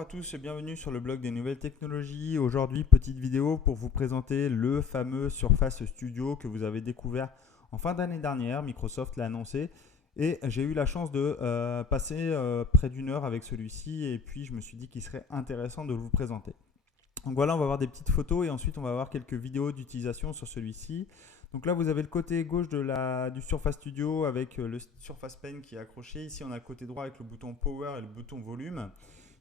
à tous et bienvenue sur le blog des nouvelles technologies. Aujourd'hui, petite vidéo pour vous présenter le fameux Surface Studio que vous avez découvert en fin d'année dernière. Microsoft l'a annoncé et j'ai eu la chance de passer près d'une heure avec celui-ci et puis je me suis dit qu'il serait intéressant de vous présenter. Donc voilà, on va voir des petites photos et ensuite on va voir quelques vidéos d'utilisation sur celui-ci. Donc là, vous avez le côté gauche du Surface Studio avec le Surface Pen qui est accroché. Ici, on a le côté droit avec le bouton Power et le bouton Volume.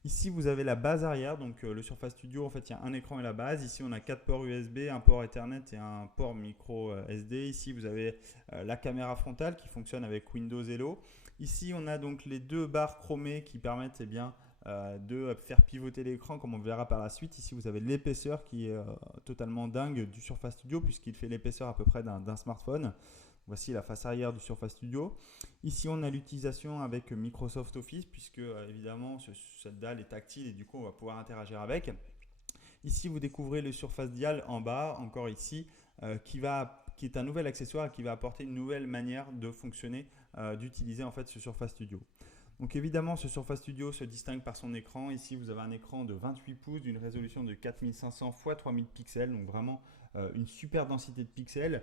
Ici, vous avez la base arrière, donc le Surface Studio, en fait, il y a un écran et la base. Ici, on a 4 ports USB, un port Ethernet et un port micro SD. Ici, vous avez la caméra frontale qui fonctionne avec Windows Hello. Ici, on a donc les deux barres chromées qui permettent de faire pivoter l'écran comme on verra par la suite. Ici, vous avez l'épaisseur qui est totalement dingue du Surface Studio puisqu'il fait l'épaisseur à peu près d'un smartphone. Voici la face arrière du Surface Studio. Ici, on a l'utilisation avec Microsoft Office puisque évidemment, cette dalle est tactile et du coup, on va pouvoir interagir avec. Ici, vous découvrez le Surface Dial en bas, encore ici, qui est un nouvel accessoire et qui va apporter une nouvelle manière de fonctionner, d'utiliser en fait ce Surface Studio. Donc évidemment, ce Surface Studio se distingue par son écran. Ici, vous avez un écran de 28 pouces d'une résolution de 4500 x 3000 pixels, donc vraiment une super densité de pixels.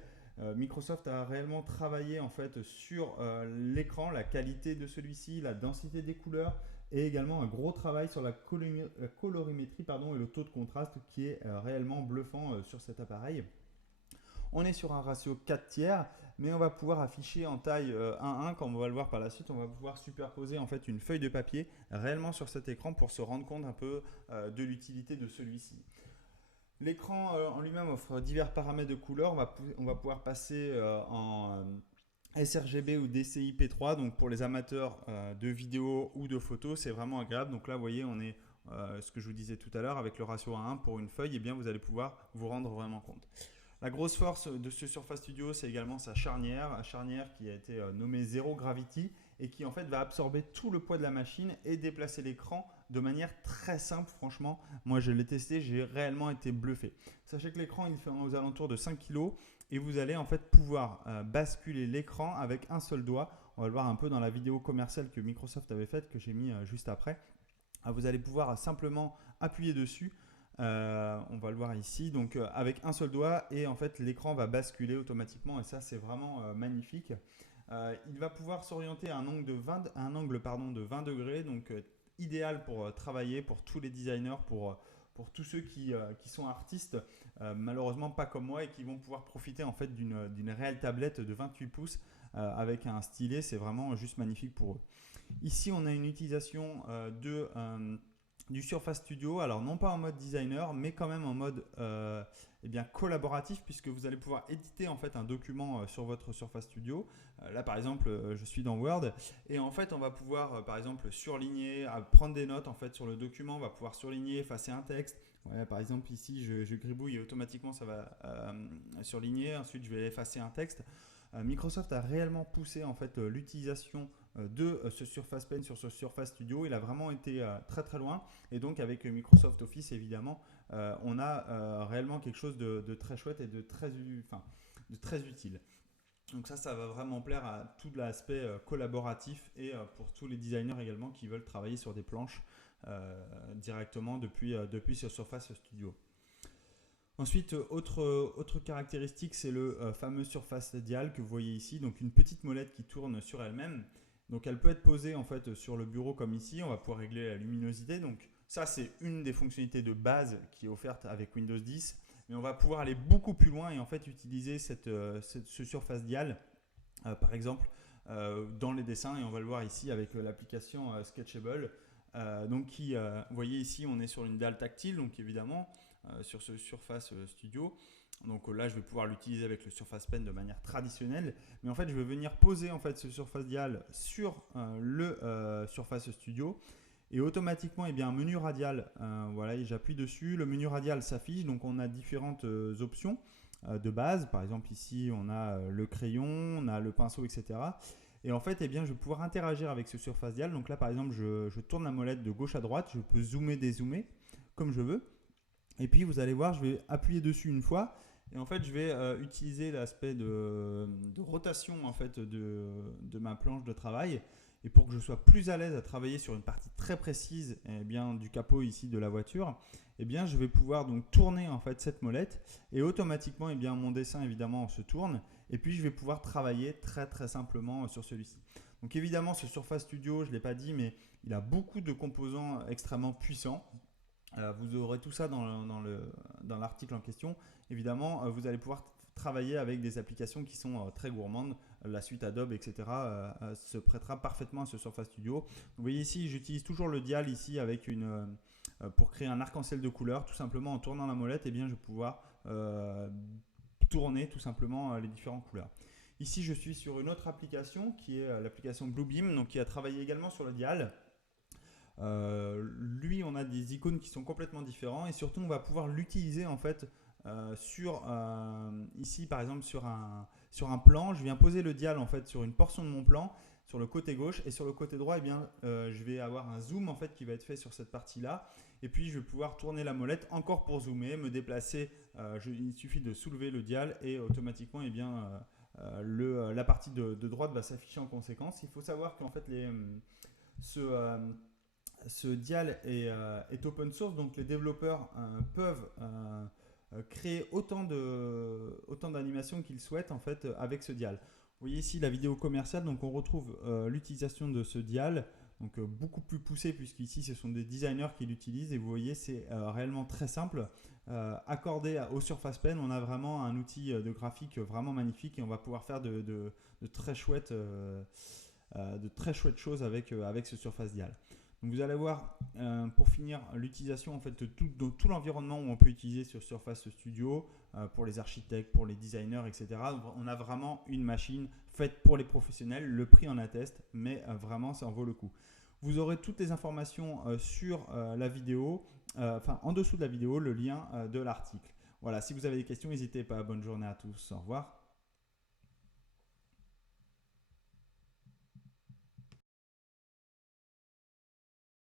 Microsoft a réellement travaillé en fait sur l'écran, la qualité de celui-ci, la densité des couleurs et également un gros travail sur la colorimétrie et le taux de contraste qui est réellement bluffant sur cet appareil. On est sur un ratio 4 tiers, mais on va pouvoir afficher en taille 1:1, comme on va le voir par la suite. On va pouvoir superposer en fait une feuille de papier réellement sur cet écran pour se rendre compte un peu de l'utilité de celui-ci. L'écran en lui-même offre divers paramètres de couleurs. On va pouvoir passer en sRGB ou DCI-P3. Donc pour les amateurs de vidéo ou de photos, c'est vraiment agréable. Donc là, vous voyez, on est ce que je vous disais tout à l'heure avec le ratio 1:1 pour une feuille. Et bien, vous allez pouvoir vous rendre vraiment compte. La grosse force de ce Surface Studio, c'est également sa charnière qui a été nommée Zero Gravity et qui en fait va absorber tout le poids de la machine et déplacer l'écran de manière très simple. Franchement, moi je l'ai testé, j'ai réellement été bluffé. Sachez que l'écran il fait aux alentours de 5 kg et vous allez en fait pouvoir basculer l'écran avec un seul doigt. On va le voir un peu dans la vidéo commerciale que Microsoft avait faite que j'ai mis juste après. Vous allez pouvoir simplement appuyer dessus. On va le voir ici, donc avec un seul doigt et en fait l'écran va basculer automatiquement et ça c'est vraiment magnifique. Il va pouvoir s'orienter à un angle de 20 degrés, donc idéal pour travailler, pour tous les designers, pour tous ceux qui sont artistes, malheureusement pas comme moi et qui vont pouvoir profiter en fait d'une réelle tablette de 28 pouces avec un stylet, c'est vraiment juste magnifique pour eux. Ici on a une utilisation du Surface Studio, alors non pas en mode designer, mais quand même en mode collaboratif, puisque vous allez pouvoir éditer en fait un document sur votre Surface Studio. Là par exemple, je suis dans Word et en fait on va pouvoir par exemple surligner, prendre des notes en fait sur le document, on va pouvoir surligner, effacer un texte. Ouais, par exemple ici je gribouille et automatiquement ça va surligner, ensuite je vais effacer un texte. Microsoft a réellement poussé en fait l'utilisation de ce Surface Pen sur ce Surface Studio. Il a vraiment été très très loin et donc avec Microsoft Office évidemment on a réellement quelque chose de très chouette et de très utile. Donc ça va vraiment plaire à tout l'aspect collaboratif et pour tous les designers également qui veulent travailler sur des planches directement depuis ce Surface Studio. Ensuite, autre caractéristique, c'est le fameux Surface Dial que vous voyez ici, donc une petite molette qui tourne sur elle-même. Donc elle peut être posée en fait sur le bureau comme ici, on va pouvoir régler la luminosité. Donc ça c'est une des fonctionnalités de base qui est offerte avec Windows 10, mais on va pouvoir aller beaucoup plus loin et en fait utiliser ce Surface Dial par exemple dans les dessins et on va le voir ici avec l'application Sketchable. Vous voyez ici on est sur une dalle tactile, donc évidemment sur ce Surface Studio. Donc là, je vais pouvoir l'utiliser avec le Surface Pen de manière traditionnelle. Mais en fait, je vais venir poser en fait, ce Surface Dial sur le Surface Studio. Et automatiquement, un menu radial, voilà, j'appuie dessus. Le menu radial s'affiche. Donc, on a différentes options de base. Par exemple, ici, on a le crayon, on a le pinceau, etc. Et en fait, je vais pouvoir interagir avec ce Surface Dial. Donc là, par exemple, je tourne la molette de gauche à droite. Je peux zoomer, dézoomer comme je veux. Et puis vous allez voir, je vais appuyer dessus une fois et en fait je vais utiliser l'aspect de rotation en fait de ma planche de travail et pour que je sois plus à l'aise à travailler sur une partie très précise du capot ici de la voiture, je vais pouvoir donc tourner en fait cette molette et automatiquement mon dessin évidemment se tourne et puis je vais pouvoir travailler très très simplement sur celui-ci. Donc évidemment ce Surface Studio, je ne l'ai pas dit, mais il a beaucoup de composants extrêmement puissants. Vous aurez tout ça dans l'article en question. Évidemment, vous allez pouvoir travailler avec des applications qui sont très gourmandes. La suite Adobe, etc. Se prêtera parfaitement à ce Surface Studio. Vous voyez ici, j'utilise toujours le dial ici avec pour créer un arc-en-ciel de couleurs. Tout simplement, en tournant la molette, je vais pouvoir tourner tout simplement les différentes couleurs. Ici, je suis sur une autre application qui est l'application Bluebeam, donc qui a travaillé également sur le dial. Lui, on a des icônes qui sont complètement différents et surtout, on va pouvoir l'utiliser en fait ici par exemple sur un plan. Je viens poser le dial en fait sur une portion de mon plan, sur le côté gauche, et sur le côté droit, je vais avoir un zoom en fait qui va être fait sur cette partie-là. Et puis, je vais pouvoir tourner la molette encore pour zoomer, me déplacer. Il suffit de soulever le dial et automatiquement, la partie de droite va s'afficher en conséquence. Il faut savoir qu'en fait, ce dial est open source, donc les développeurs peuvent créer autant d'animations qu'ils souhaitent en fait avec ce dial. Vous voyez ici la vidéo commerciale, donc on retrouve l'utilisation de ce dial, donc beaucoup plus poussé puisqu'ici ce sont des designers qui l'utilisent et vous voyez c'est réellement très simple. Accordé au Surface Pen, on a vraiment un outil de graphique vraiment magnifique et on va pouvoir faire de très chouettes choses avec ce Surface Dial. Donc vous allez voir, pour finir, l'utilisation en fait, de tout l'environnement où on peut utiliser sur Surface Studio, pour les architectes, pour les designers, etc. Donc, on a vraiment une machine faite pour les professionnels, le prix en atteste, mais vraiment ça en vaut le coup. Vous aurez toutes les informations sur la vidéo, en dessous de la vidéo, le lien de l'article. Voilà, si vous avez des questions, n'hésitez pas. Bonne journée à tous, au revoir.